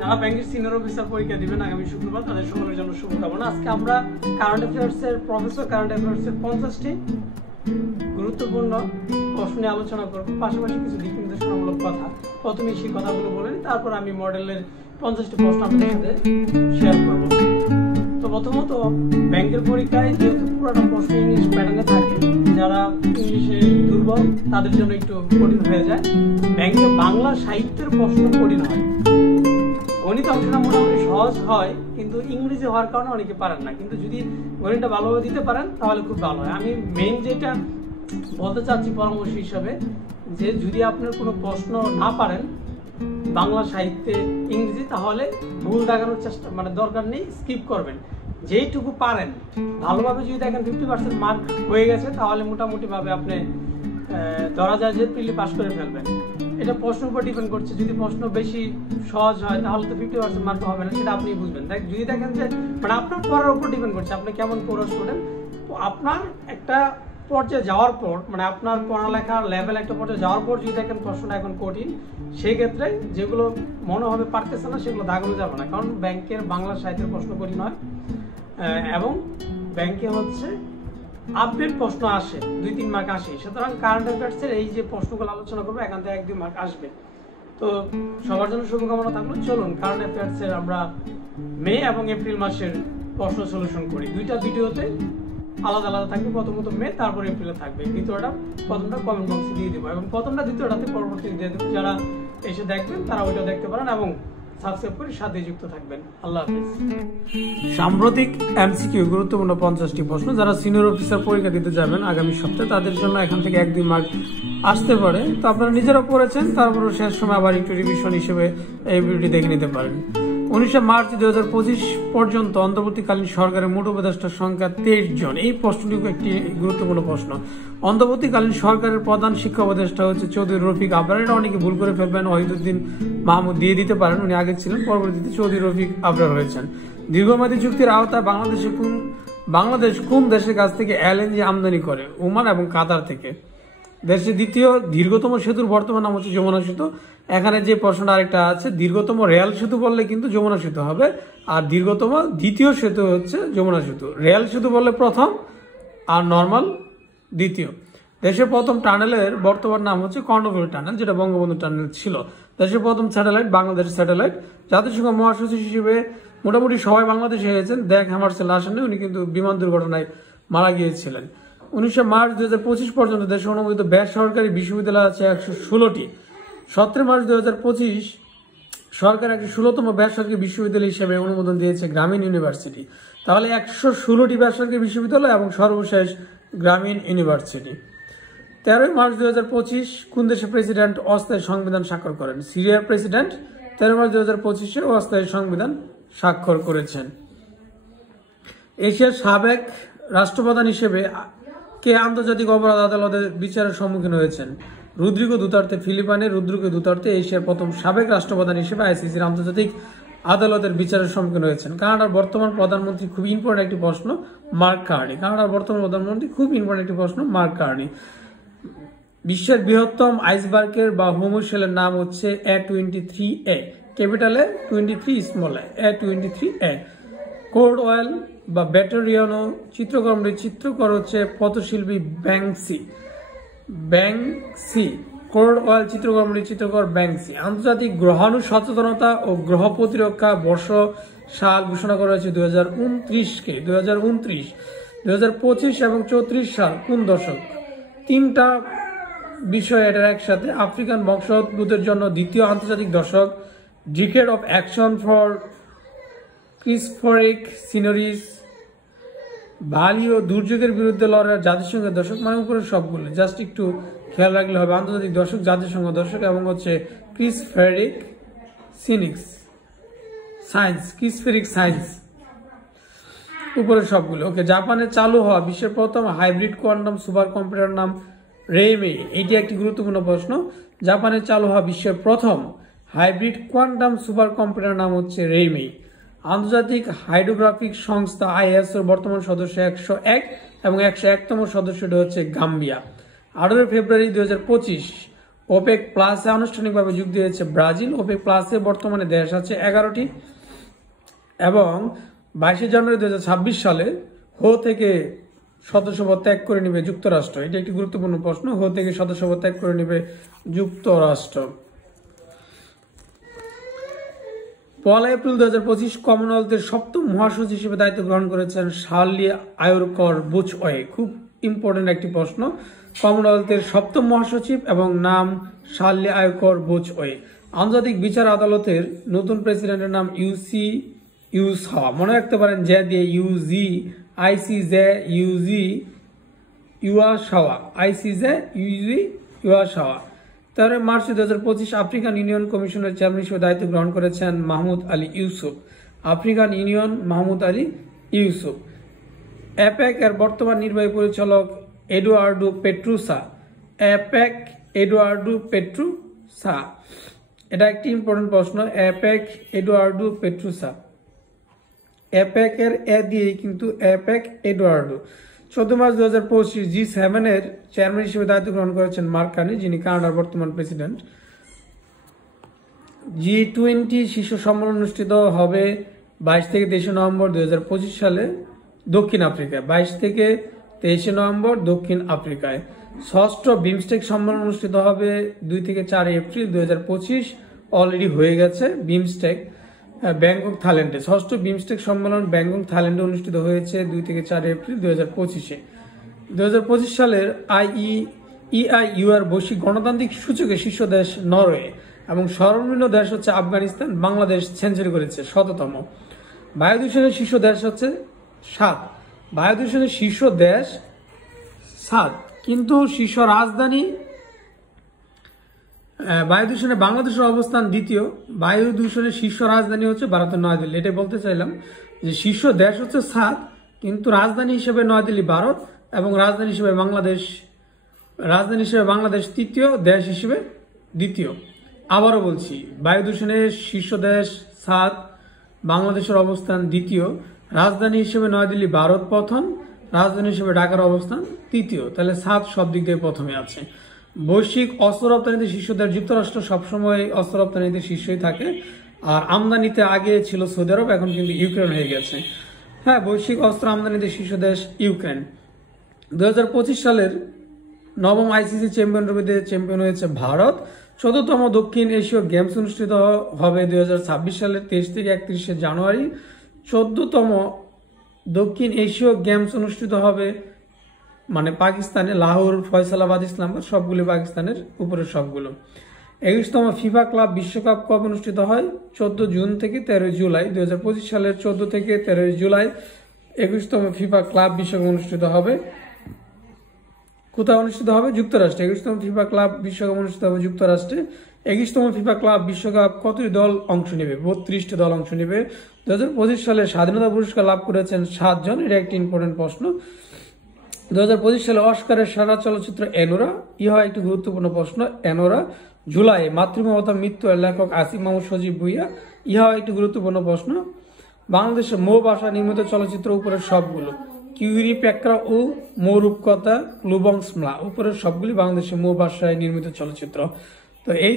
যারা ব্যাংকের senior officer পরীক্ষা দিবেন আগামী শুক্রবার তাদের সকলের জন্য শুভকামনা। আজকে আমরা কারেন্ট অ্যাফেয়ার্সের প্রফেসর কারেন্ট অ্যাফেয়ার্সের 50টি গুরুত্বপূর্ণ প্রশ্ন নিয়ে আলোচনা করব, পাশাপাশি কিছু দিক নির্দেশনামূলক কথা। প্রথমে সেই কথাগুলো বলে তারপর আমি মডেলের 50টি প্রশ্ন আপনাদের সাথে শেয়ার করব। তো প্রথমত ব্যাংকের পরীক্ষায় যেহেতু পুরোটা প্রশ্ন ইংলিশ প্যাটার্নে থাকে, যারা ইংলিশে দুর্বল তাদের জন্য একটু কঠিন হয়ে যায়। ব্যাংকে বাংলা সাহিত্যের প্রশ্ন কঠিন হয়। গণিত অংশটা মোটামুটি সহজ হয়, কিন্তু ইংরেজি হওয়ার কারণে অনেকে পারেন না। কিন্তু যদি গণিতটা ভালোভাবে দিতে পারেন তাহলে খুব ভালো হয়। আমি মেইন যেটা বলতে চাচ্ছি পরামর্শ হিসাবে, যে যদি আপনার কোনো প্রশ্ন না পারেন বাংলা সাহিত্যে ইংরেজি, তাহলে ভুল দেখানোর চেষ্টা দরকার নেই, স্কিপ করবেন। যেইটুকু পারেন ভালোভাবে যদি দেখেন 50% মার্ক হয়ে গেছে, তাহলে মোটামুটিভাবে আপনি ধরা যায় যে প্রিলি পাস করে ফেলবেন। এটা প্রশ্নের উপর ডিপেন্ড করছে। যদি প্রশ্ন বেশি সহজ হয় তাহলে তো 50% মার্ক হবে না, সেটা আপনি বুঝবেন। যদি দেখেন যে আপনার পড়ার উপর ডিপেন্ড করছে, আপনি কেমন পড়া স্টুডেন্ট। আপনার একটা পর্যায়ে যাওয়ার পর, আপনার পড়ালেখার লেভেল একটা পর্যায়ে যাওয়ার পর যদি দেখেন প্রশ্নটা এখন কঠিন, সেই ক্ষেত্রে যেগুলো মনে হবে পারতেছে না সেগুলো দাগানো যাবে না। কারণ ব্যাংকের বাংলা সাহিত্যের প্রশ্ন কঠিন হয় এবং ব্যাংকে হচ্ছে আপডেট প্রশ্ন আসে, 2-3 মার্ক আসে। সুতরাং কারেন্ট অ্যাফেয়ার্সের এই যে প্রশ্নগুলো আলোচনা করবো, এখান থেকে 1-2 মার্ক আসবে। তো সবার জন্য শুভকামনা থাকলো। চলুন কারেন্ট অ্যাফেয়ার্সের আমরা মে এবং এপ্রিল মাসের প্রশ্ন সলিউশন করি। দুইটা ভিডিওতে আলাদা আলাদা থাকবে, প্রথমত মে তারপর এপ্রিলে থাকবে। প্রথমটা কমেন্ট বক্সে দিয়ে দেবো এবং প্রথমটা দ্বিতীয়টাতে পরবর্তীতে দিয়ে দেবো। যারা এসে দেখবেন তারা ওইটা দেখতে পারেন এবং সাবস্ক্রাইব করে সাথে যুক্ত থাকবেন। আল্লাহ হাফেজ। সাম্প্রতিক এমসিকিউ গুরুত্বপূর্ণ 50টি প্রশ্ন। যারা সিনিয়র অফিসার পরীক্ষা দিতে যাবেন আগামী সপ্তাহে, তাদের জন্য এখান থেকে 1-2 মার্ক আসতে পারে। তো আপনারা নিজেরা পড়েছেন, তারপরে শেষ সময় আবার একটু রিভিশন হিসেবে এই ভিডিওটি দেখে নিতে পারেন। 19 মার্চ 2025 পর্যন্ত অন্তর্বর্তীকালীন সরকারের মোট উপদেষ্টার সংখ্যা 23 জন। এই প্রশ্নটিও একটি গুরুত্বপূর্ণ প্রশ্ন। অন্তর্বর্তীকালীন সরকারের প্রধান শিক্ষা উপদেষ্টা হচ্ছে চৌধুরী রফিক আবরার। এটা অনেকে ভুল করে ফেলবেন, ওয়াহিদুদ্দিন মাহমুদ দিয়ে দিতে পারেন, উনি আগে ছিলেন, পরবর্তীতে চৌধুরী রফিক আবরার হয়েছেন। দীর্ঘমেয়াদী চুক্তির আওতায় বাংলাদেশ কোন দেশের কাছ থেকে এলএনজি আমদানি করে? ওমান এবং কাতার থেকে। দেশের দ্বিতীয় দীর্ঘতম সেতুর বর্তমান নাম হচ্ছে যমুনা সেতু। এখানে যে প্রশ্নটা আরেকটা আছে, দীর্ঘতম রেল সেতু বললে কিন্তু যমুনা সেতু হবে, আর দীর্ঘতম দ্বিতীয় সেতু হচ্ছে যমুনা সেতু। রেল সেতু বললে প্রথম আর নর্মাল দ্বিতীয়। দেশের প্রথম টানেলের বর্তমান নাম হচ্ছে কর্ণফুলী টানেল, যেটা বঙ্গবন্ধু টানেল ছিল। দেশের প্রথম স্যাটেলাইট বাংলাদেশ স্যাটেলাইট। জাতিসংঘ মহাসচিব হিসেবে মোটামুটি সবাই বাংলাদেশে হয়েছেন। দেখ হ্যামার্সেল আসেন, উনি কিন্তু বিমান দুর্ঘটনায় মারা গিয়েছিলেন। 19 মার্চ 2025 পর্যন্ত দেশে অনুমোদিত বেসরকারি বিশ্ববিদ্যালয় আছে 116টি। 17 মার্চ 2025 সরকার একটি 16তম বেসরকারি বিশ্ববিদ্যালয় হিসেবে অনুমোদন দিয়েছে গ্রামীণ ইউনিভার্সিটি। তাহলে 116টি বেসরকারি বিশ্ববিদ্যালয় এবং সর্বশেষ গ্রামীণ ইউনিভার্সিটি। 13 মার্চ 2025 কোন দেশের প্রেসিডেন্ট অস্থায়ী সংবিধান স্বাক্ষর করেন? সিরিয়ার প্রেসিডেন্ট 13 মার্চ 2025 অস্থায়ী সংবিধান স্বাক্ষর করেছেন। এশিয়ার সাবেক রাষ্ট্রপ্রধান হিসেবে কে আন্তর্জাতিক অপরাধ আদালতের বিচারের সম্মুখীন হয়েছেন? রদ্রিগো দুতার্তে ফিলিপাইনের। রদ্রিগো দুতার্তে এশিয়ার প্রথম সাবেক রাষ্ট্রপ্রধান হিসেবে আইসিসির আন্তর্জাতিক আদালতের বিচারের সম্মুখীন হয়েছেন। কানাডার বর্তমান প্রধানমন্ত্রী, খুব ইম্পর্টেন্ট একটি প্রশ্ন, মার্ক কার্নি। কানাডার বর্তমান প্রধানমন্ত্রী, খুব ইম্পর্টেন্ট একটি প্রশ্ন, মার্ক কার্নি। বিশ্বের বৃহত্তম আইসবার্গের বা হোমোশেলের নাম হচ্ছে A23A, ক্যাপিটালে 23, small A23A। Cold oil বা ব্যাটারিয়ানো চিত্রকর্মটির চিত্রকর হচ্ছে পথশিল্পী ব্যাংকসি। কোল্ড অয়েল চিত্রকর্মটির চিত্রকর ব্যাংকসি। আন্তর্জাতিক গ্রহাণু সচেতনতা ও গ্রহ প্রতিরক্ষা বর্ষ সাল ঘোষণা করা হয়েছে 2029-কে। 2029, 2025 এবং 34 সাল কোন দশক? তিনটা বিষয় এটার একসাথে। আফ্রিকান বংশোদ্ভূতের জন্য দ্বিতীয় আন্তর্জাতিক দশক, decade of action for cryospheric sciences, বালি ও দুর্যোগের বিরুদ্ধে লড়াই জাতিসংঘের দশক। উপরে সবগুলো জাস্ট একটু খেয়াল রাখলে হবে। আন্তর্জাতিক দশক, জাতিসংঘ দশক এবং হচ্ছে ক্রিসফেরিক সায়েন্স, উপরে সবগুলো। ওকে, জাপানে চালু হওয়া বিশ্বের প্রথম হাইব্রিড কোয়ান্টাম সুপার কম্পিউটার নাম রেইমেই। এটি একটি গুরুত্বপূর্ণ প্রশ্ন। জাপানে চালু হওয়া বিশ্বের প্রথম হাইব্রিড কোয়ান্টাম সুপার কম্পিউটার নাম হচ্ছে রেইমেই। আন্তর্জাতিক হাইড্রোগ্রাফিক সংস্থা ISO বর্তমান সদস্য 101 এবং 101তম সদস্যটি হচ্ছে গাম্বিয়া। 18 ফেব্রুয়ারি 2025 ওপেক প্লাসে আনুষ্ঠানিকভাবে যোগ দিয়েছে ব্রাজিল। ওপেক প্লাসে বর্তমানে দেশ আছে 11টি এবং 22 জানুয়ারি 2026 সালে হো থেকে সদস্যপদ ত্যাগ করে নেবে যুক্তরাষ্ট্র। এটি একটি গুরুত্বপূর্ণ প্রশ্ন। হো থেকে সদস্যপদ ত্যাগ করে নেবে যুক্তরাষ্ট্র। 1 এপ্রিল 2025 কমনওয়েলথের সপ্তম মহাসচিব হিসেবে দায়িত্ব গ্রহণ করেছেন শার্লি আয়ুরকর বুচওয়ে। খুব ইম্পর্টেন্ট একটি প্রশ্ন। কমনওয়েলথের সপ্তম মহাসচিব এবং নাম শার্লি আয়ুরকর বুচওয়ে। আন্তর্জাতিক বিচার আদালতের নতুন প্রেসিডেন্টের নাম ইউসা। মনে রাখতে পারেন যে দিয়ে Yuji ICJ Yuji Iwasawa ICJ Yuji Iwasawa. 13 March 2025 African union কমিশনের চেয়ারম্যান হিসেবে দায়িত্ব গ্রহণ করেছেন Mahmoud Ali Youssouf. African union Mahmoud Ali Youssouf. APEC এর বর্তমান নির্বাহী পরিচালক Eduardo Pedrosa. APEC Eduardo Pedrosa. এটা একটি ইম্পর্টেন্ট প্রশ্ন। APEC Eduardo Pedrosa. অ্যাপেক এর এ দিয়ে কিন্তু অ্যাপেক এডুয়ার্ডো। 14 মার্চ 2025 G7 এর চেয়ারম্যান হিসেবে দায়িত্ব গ্রহণ করেছেন মার্ক কার্নি, যিনি কানাডার বর্তমান প্রেসিডেন্ট। G20 শীর্ষ সম্মেলন অনুষ্ঠিত হবে 22 থেকে 23 নভেম্বর 2025 সালে দক্ষিণ আফ্রিকায়। 22 থেকে 23 নভেম্বর দক্ষিণ আফ্রিকায়। ষষ্ঠ বিমস্টেক সম্মেলন অনুষ্ঠিত হবে 2 থেকে 4 এপ্রিল 2025। অলরেডি হয়ে গেছে বিমস্টেক ব্যাংকক থাইল্যান্ডে। ষষ্ঠ বিমস্টেক সম্মেলন ব্যাংকক থাইল্যান্ডে অনুষ্ঠিত হয়েছে 2 থেকে 4 এপ্রিল 2025-এ। 2025 সালের EIU এর বৈশ্বিক গণতান্ত্রিক সূচকে শীর্ষ দেশ নরওয়ে এবং সর্বনিম্ন দেশ হচ্ছে আফগানিস্তান। বাংলাদেশ সেঞ্চুরি করেছে 100তম। বায়ু দূষণের শীর্ষ দেশ হচ্ছে 7। বায়ু দূষণের শীর্ষ দেশ 7, কিন্তু শীর্ষ রাজধানী বায়ু দূষণে বাংলাদেশের অবস্থান দ্বিতীয়। বায়ু দূষণের শীর্ষ রাজধানী হচ্ছে ভারতের নয়াদিল্লি। এটাই বলতে চাইলাম যে শীর্ষ দেশ হচ্ছে 7, কিন্তু রাজধানী হিসেবে নয়াদিল্লি ভারত এবং রাজধানী হিসেবে বাংলাদেশ তৃতীয়, দেশ হিসেবে দ্বিতীয়। আবারও বলছি, বায়ু দূষণের শীর্ষ দেশ 7, বাংলাদেশের অবস্থান দ্বিতীয়, রাজধানী হিসেবে নয়াদিল্লি ভারত প্রথম, রাজধানী হিসেবে ঢাকার অবস্থান তৃতীয়। তাহলে 7 সব দিক দিয়ে প্রথমে আছে। বৈশ্বিক অস্ত্র রপ্তানিতে শীর্ষ দেশ যুক্তরাষ্ট্র সবসময় অস্ত্র রপ্তানিতে শীর্ষই থাকে। আর আমদানিতে আগে ছিল সৌদি আরব, এখন কিন্তু ইউক্রেন হয়ে গেছে। হ্যাঁ, বৈশ্বিক অস্ত্র আমদানিতে শীর্ষ দেশ ইউক্রেন। 2025 সালের নবম আইসিসি চ্যাম্পিয়ন ট্রফিতে চ্যাম্পিয়ন হয়েছে ভারত। 14তম দক্ষিণ এশীয় গেমস অনুষ্ঠিত হবে 2026 সালের 23 থেকে 31 জানুয়ারি। 14তম দক্ষিণ এশীয় গেমস অনুষ্ঠিত হবে মানে পাকিস্তানে, লাহোর, ফয়সালাবাদ, ইসলামাবাদ, সবগুলি পাকিস্তানের উপরের সবগুলো। 21তম ফিফা ক্লাব বিশ্বকাপ কবে অনুষ্ঠিত হয়? 14 জুন থেকে 13 জুলাই। 2025 সালের 14 থেকে 13 জুলাই 21তম ফিফা ক্লাব বিশ্বকাপ অনুষ্ঠিত হবে। কোথায় অনুষ্ঠিত হবে? যুক্তরাষ্ট্রে। 21তম ফিফা ক্লাব বিশ্বকাপ অনুষ্ঠিত হবে যুক্তরাষ্ট্রে। 21তম ফিফা ক্লাব বিশ্বকাপ কতটি দল অংশ নেবে? 32টি দল অংশ নেবে। 2025 সালে স্বাধীনতা পুরস্কার লাভ করেছেন 7 জন। এটা একটি ইম্পর্টেন্ট প্রশ্ন। 2025 সালে অস্কারের সেরা চলচ্চিত্র এনোরা। ইহা একটি গুরুত্বপূর্ণ প্রশ্ন। এনোরা। জুলাই মাতৃমমতা মৃত্যু লেখক আসিফ মাহমুদ সজীব ভুইয়া। ইহা একটি গুরুত্বপূর্ণ প্রশ্ন। বাংলাদেশের মো ভাষা নির্মিত চলচ্চিত্র উপরের সবগুলো। কিউরি পেক্রা ও মো রূপকথা লুবংসমলা উপরের সবগুলি বাংলাদেশের মো ভাষায় নির্মিত চলচ্চিত্র। তো এই